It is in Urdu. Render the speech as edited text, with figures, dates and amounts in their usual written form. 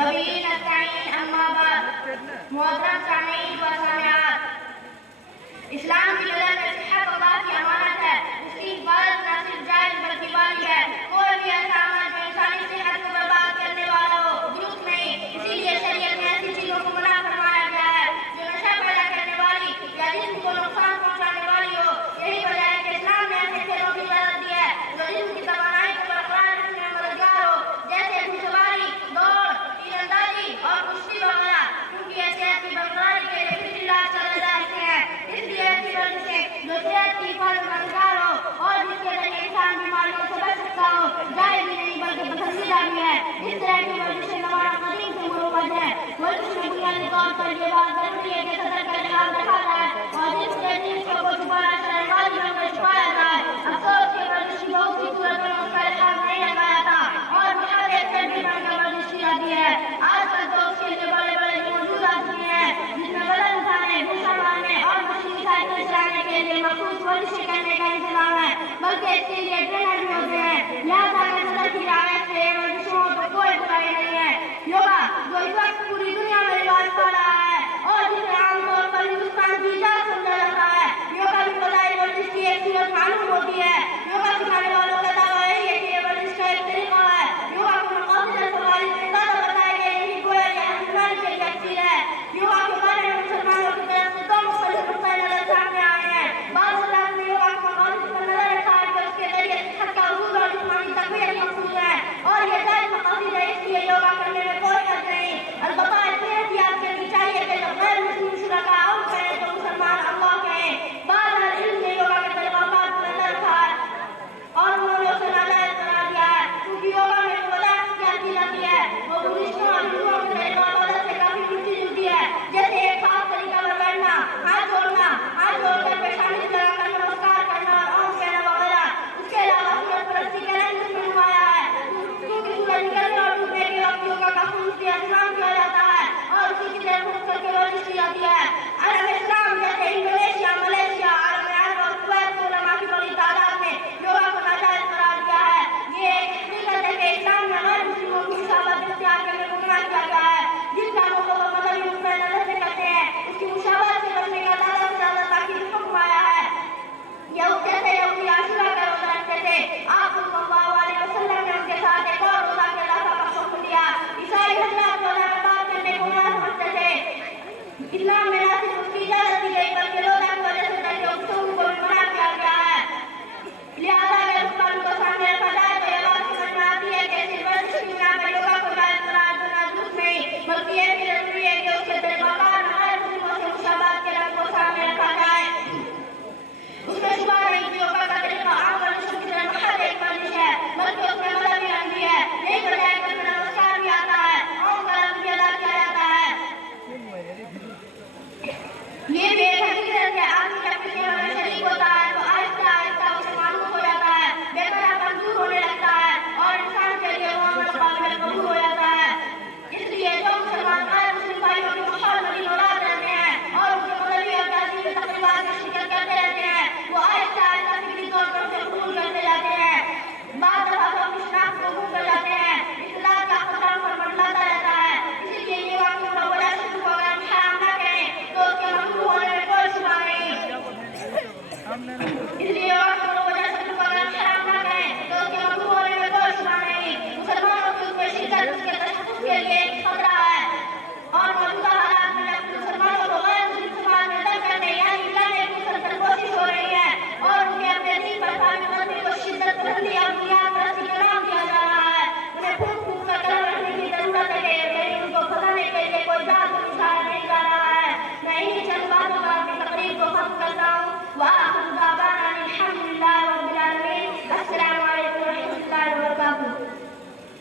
مبین نستعین اما بعد محترم سامعین و سامعات، اسلام کی نظر میں صحت اللہ کی امانت ہے، اس کی حفاظت نہ صرف جائز بلکہ واجب ہے۔ کوئی بھی ایسا عمل جو انسانی صحت کو برباد کرنے والا ہو درست نہیں، اسی لیے شریعت میں ایسی چیزوں کو منع فرمایا گیا ہے جو نشہ پیدا کرنے والی یا جسم کو نقصان پہنچانے والی ہو۔ یہی وجہ ہے کہ اسلام نے ایسے کھیلوں کی اجازت دی ہے جو جسم کی توانائی کو برقرار رکھنے میں مددگار ہو، جیسے گھڑ سواری، دوڑ، تیر اندازی اور کشتی وغیرہ، کیونکہ یہ صحت کی برقراری کے لیے فطری علاج چلے جاتے ہیں۔ اس لیے ایسی ورزشیں جو صحت کی حفاظت میں مددگار ہو اور جس کے ذریعے انسان بیماریوں سے بچ سکتا ہو، جائز بھی نہیں بلکہ پسندیدہ بھی ہے۔ اس طرح کی ورزشیں زمانہ قدیم سے مروج ہیں۔ ورزش میں بنیادی طور پر یہ بات